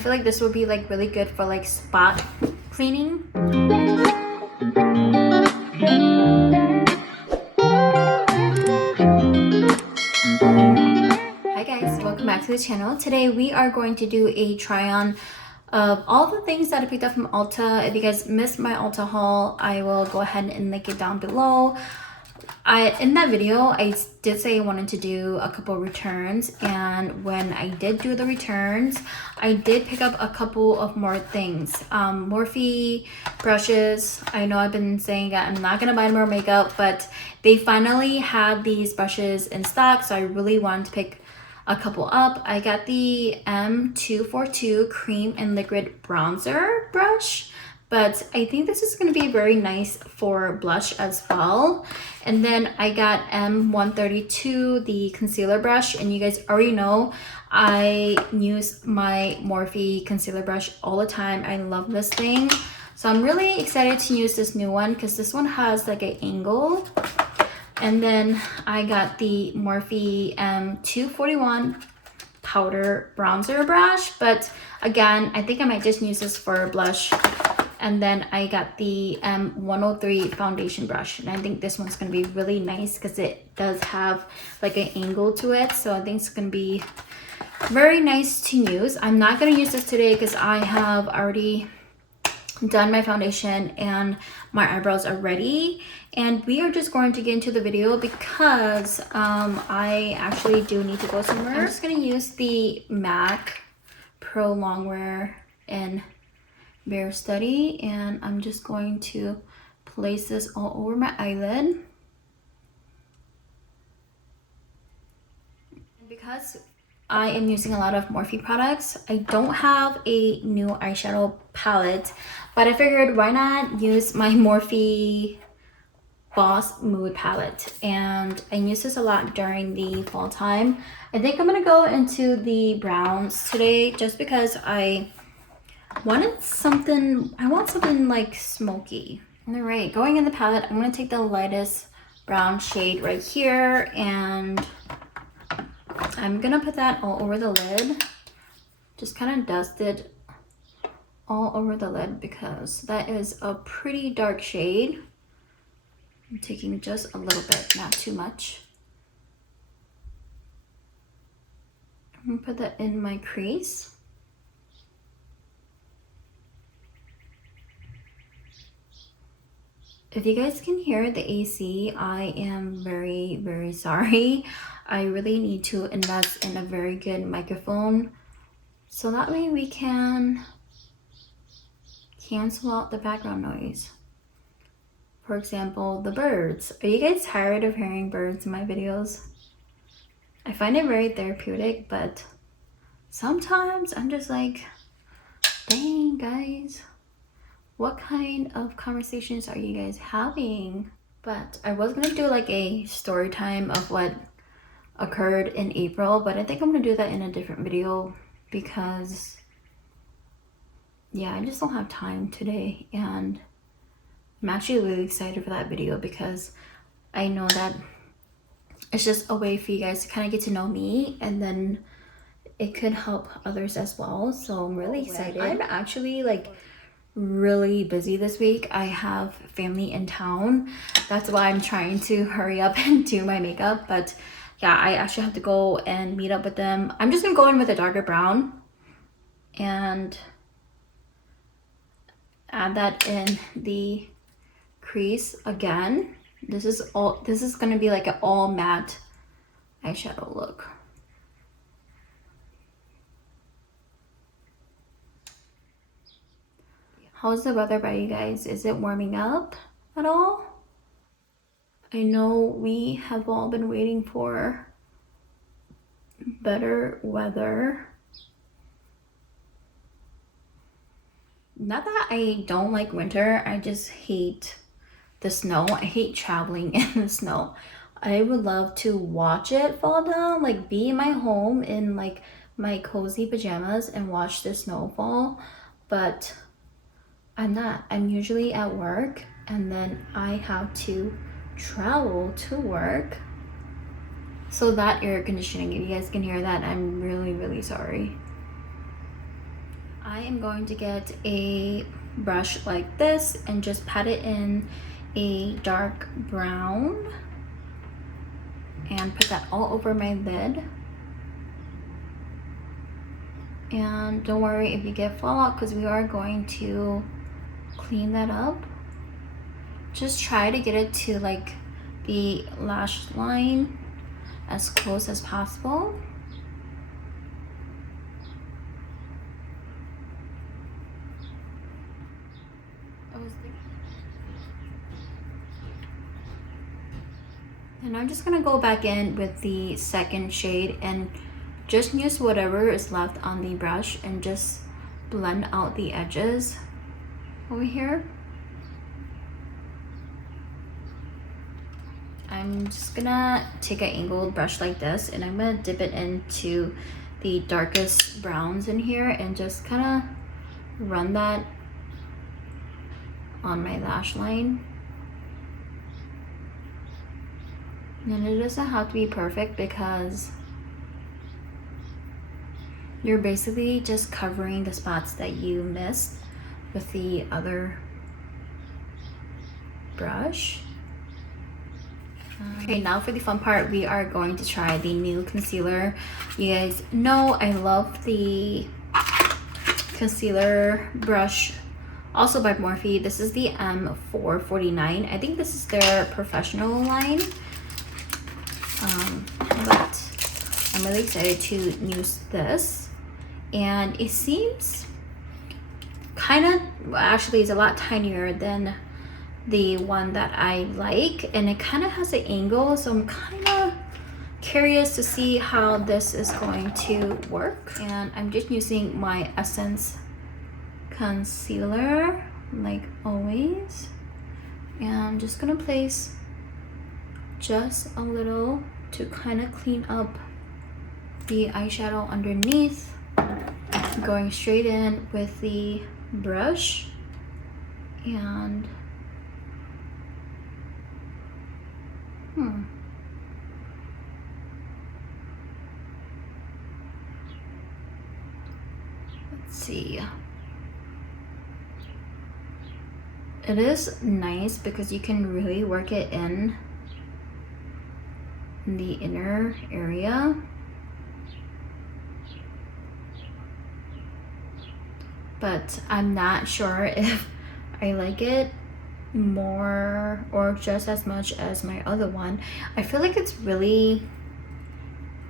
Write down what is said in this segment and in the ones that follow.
I feel like this would be like really good for like spot cleaning. Hi guys, welcome back to the channel. Today we are going to do a try on of all the things that I picked up from Ulta. If you guys missed my Ulta haul, I will go ahead and link it down below. In that video, I did say I wanted to do a couple returns, and when I did do the returns, I did pick up a couple of more things. Morphe brushes. I know I've been saying that I'm not gonna buy more makeup, but they finally had these brushes in stock, so I really wanted to pick a couple up. I got the M242 cream and liquid bronzer brush, but I think this is going to be very nice for blush as well. And then I got M132, the concealer brush, and you guys already know I use my Morphe concealer brush all the time. I love this thing, so I'm really excited to use this new one because this one has like an angle. And then I got the Morphe M241 powder bronzer brush, but again, I think I might just use this for blush. And then I got the M103 foundation brush, and I think this one's going to be really nice because it does have like an angle to it, so I think it's going to be very nice to use. I'm not going to use this today because I have already done my foundation and my eyebrows are ready, and we are just going to get into the video because I actually do need to go somewhere. I'm just going to use the MAC Pro Longwear in Bare Study, and I'm just going to place this all over my eyelid. Because I am using a lot of Morphe products, I don't have a new eyeshadow palette, but I figured why not use my Morphe Boss Mood palette, and I use this a lot during the fall time. I think I'm gonna go into the browns today just because I want something like smoky. All right, going in the palette, I'm gonna take the lightest brown shade right here, and I'm gonna put that all over the lid. Just kind of dust it all over the lid because that is a pretty dark shade. I'm taking just a little bit, not too much. I'm gonna put that in my crease. If you guys can hear the AC, I am very, very sorry. I really need to invest in a very good microphone so that way we can cancel out the background noise. For example, the birds. Are you guys tired of hearing birds in my videos? I find it very therapeutic, but sometimes I'm just like, dang guys, what kind of conversations are you guys having? But I was gonna do like a story time of what occurred in April, but I think I'm gonna do that in a different video because yeah, I just don't have time today, and I'm actually really excited for that video because I know that it's just a way for you guys to kind of get to know me, and then it could help others as well. So I'm really excited. I'm actually like really busy this week. I have family in town. That's why I'm trying to hurry up and do my makeup. But yeah, I actually have to go and meet up with them. I'm just gonna go in with a darker brown and add that in the crease again. This is gonna be like an all matte eyeshadow look. How's the weather by you guys? Is it warming up at all? I know we have all been waiting for better weather. Not that I don't like winter, I just hate the snow. I hate traveling in the snow. I would love to watch it fall down, like be in my home in like my cozy pajamas and watch the snow fall, but I'm not. I'm usually at work, and then I have to travel to work. So that air conditioning, if you guys can hear that, I'm really, really sorry. I am going to get a brush like this and just pat it in a dark brown and put that all over my lid. And don't worry if you get fallout, because we are going to clean that up. Just try to get it to like the lash line as close as possible. And I'm just gonna go back in with the second shade and just use whatever is left on the brush and just blend out the edges over here. I'm just gonna take an angled brush like this and I'm gonna dip it into the darkest browns in here and just kind of run that on my lash line. And it doesn't have to be perfect because you're basically just covering the spots that you missed with the other brush. Okay, now for the fun part, we are going to try the new concealer. You guys know I love the concealer brush, also by Morphe. This is the M449. I think this is their professional line. But I'm really excited to use this. And it seems kind of, well, actually it's a lot tinier than the one that I like, and it kind of has an angle, so I'm kind of curious to see how this is going to work. And I'm just using my Essence concealer like always, and I'm just gonna place just a little to kind of clean up the eyeshadow underneath, going straight in with the brush. And let's see. It is nice because you can really work it in the inner area. But I'm not sure if I like it more or just as much as my other one. I feel like it's really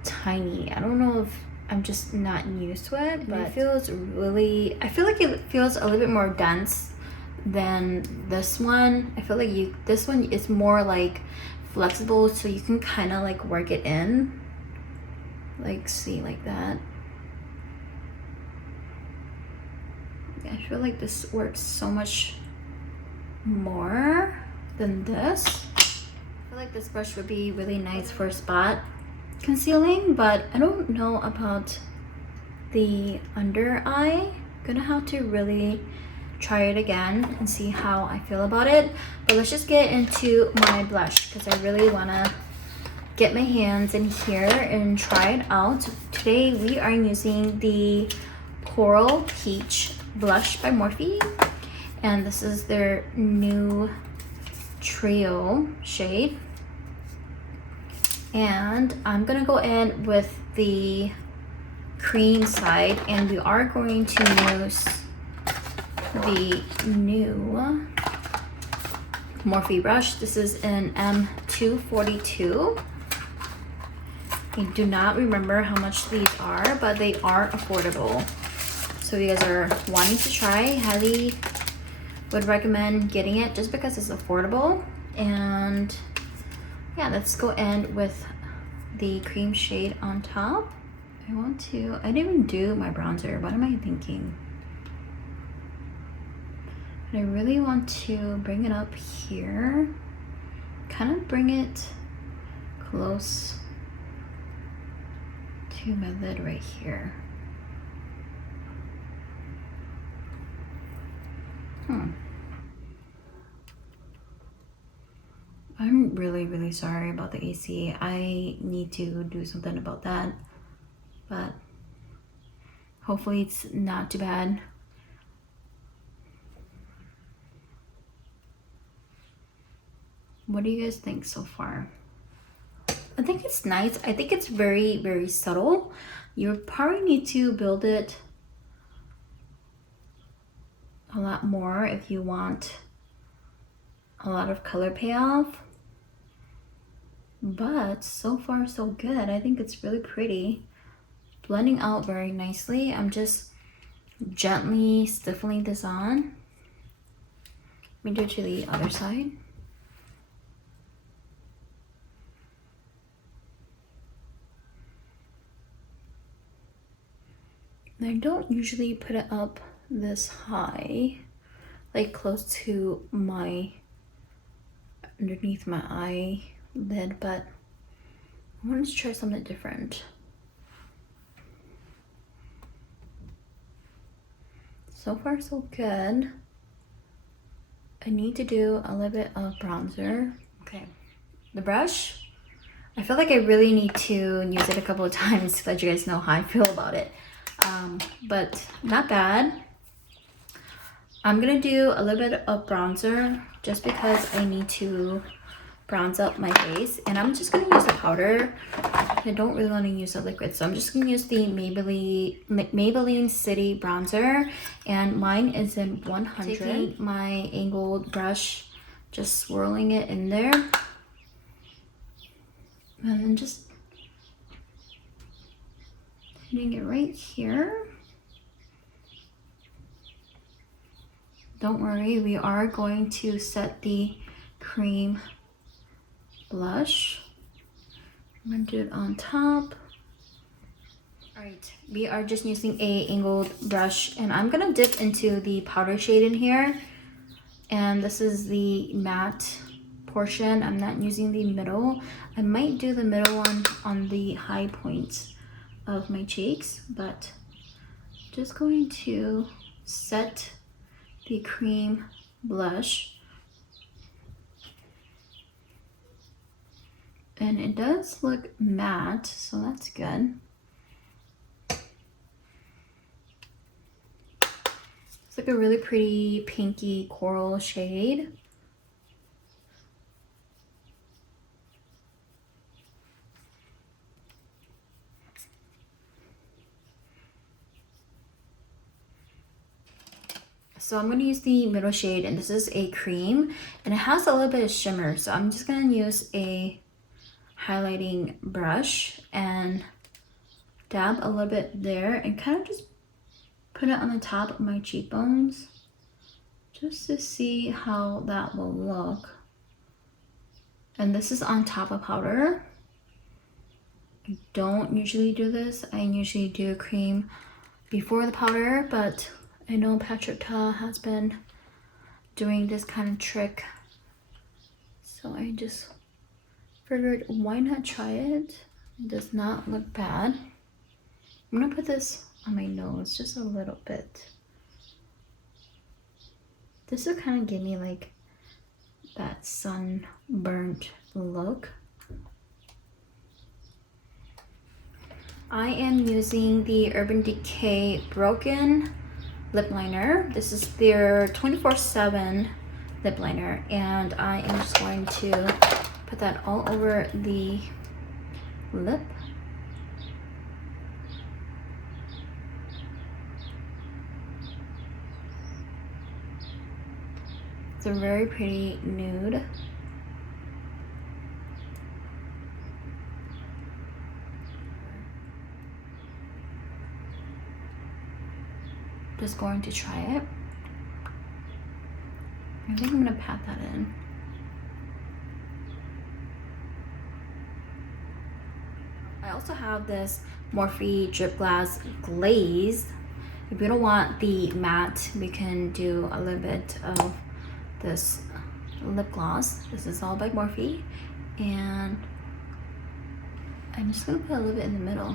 tiny. I don't know if I'm just not used to it, but it feels really, I feel like it feels a little bit more dense than this one. I feel like this one is more like flexible, so you can kind of like work it in, like see like that. I feel like this works so much more than this. I feel like this brush would be really nice for spot concealing, but I don't know about the under eye. Gonna have to really try it again and see how I feel about it. But let's just get into my blush because I really want to get my hands in here and try it out. Today we are using the Coral Peach blush by Morphe, and this is their new trio shade. And I'm gonna go in with the cream side, and we are going to use the new Morphe brush. This is an M242. I do not remember how much these are, but they are affordable. So if you guys are wanting to try, highly would recommend getting it just because it's affordable. And yeah, let's go in with the cream shade on top. I didn't even do my bronzer. What am I thinking? But I really want to bring it up here, kind of bring it close to my lid right here. I'm really sorry about the AC. I need to do something about that, but Hopefully it's not too bad. What do you guys think so far? I think it's nice. I think it's very, very subtle. You probably need to build it a lot more if you want a lot of color payoff. But so far so good. I think it's really pretty. Blending out very nicely. I'm just gently stiffening this on. Let me do it to the other side. I don't usually put it up this high, like close to my, underneath my eyelid, but I wanted to try something different. So far so good. I need to do a little bit of bronzer. Okay, the brush, I feel like I really need to use it a couple of times to let you guys know how I feel about it. But not bad. I'm gonna do a little bit of bronzer just because I need to bronze up my face, and I'm just gonna use the powder. I don't really want to use the liquid, so I'm just gonna use the Maybelline City bronzer, and mine is in 100. Taking my angled brush, just swirling it in there, and then just hitting it right here. Don't worry, we are going to set the cream blush. I'm gonna do it on top. All right, we are just using a angled brush, and I'm gonna dip into the powder shade in here. And this is the matte portion. I'm not using the middle. I might do the middle one on the high points of my cheeks, but just going to set the cream blush, and it does look matte, so that's good. It's like a really pretty pinky coral shade. So I'm going to use the middle shade, and this is a cream, and it has a little bit of shimmer. So I'm just going to use a highlighting brush and dab a little bit there, and kind of just put it on the top of my cheekbones just to see how that will look. And this is on top of powder. I don't usually do this. I usually do cream before the powder, but I know Patrick Ta has been doing this kind of trick, so I just figured why not try it. It does not look bad. I'm gonna put this on my nose just a little bit. This will kind of give me like that sunburnt look. I am using the Urban Decay Broken lip liner. This is their 24/7 lip liner, and I am just going to put that all over the lip. It's a very pretty nude. Just going to try it. I think I'm gonna pat that in. I also have this Morphe Drip Glass Glaze. If we don't want the matte, we can do a little bit of this lip gloss. This is all by Morphe, and I'm just gonna put a little bit in the middle.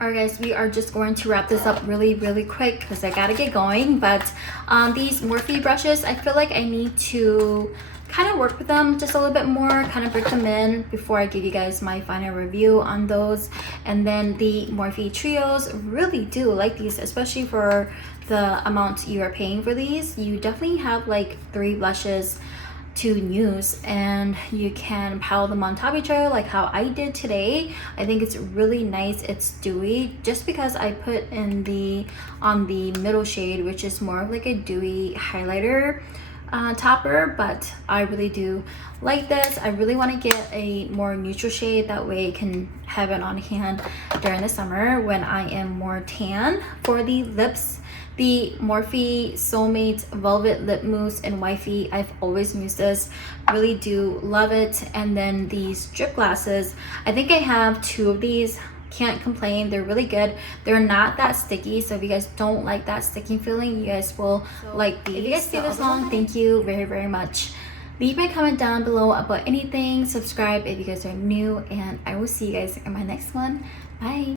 Alright guys, we are just going to wrap this up really quick because I gotta get going. But these Morphe brushes, I feel like I need to kind of work with them just a little bit more, kind of break them in before I give you guys my final review on those. And then the Morphe trios, really do like these, especially for the amount you are paying for these. You definitely have like 3 blushes to use, and you can pile them on top of each other like how I did today. I think it's really nice. It's dewy, just because I put in on the middle shade, which is more of like a dewy highlighter topper, but I really do like this. I really want to get a more neutral shade, that way I can have it on hand during the summer when I am more tan. For the lips, the Morphe Soulmate Velvet Lip Mousse in Wifey, I've always used this, really do love it. And then these drip glasses, I think I have 2 of these, can't complain, they're really good. They're not that sticky, so if you guys don't like that sticky feeling, you guys will like these. If you guys stay this long, thank you very, very much. Leave me a comment down below about anything, subscribe if you guys are new, and I will see you guys in my next one. Bye.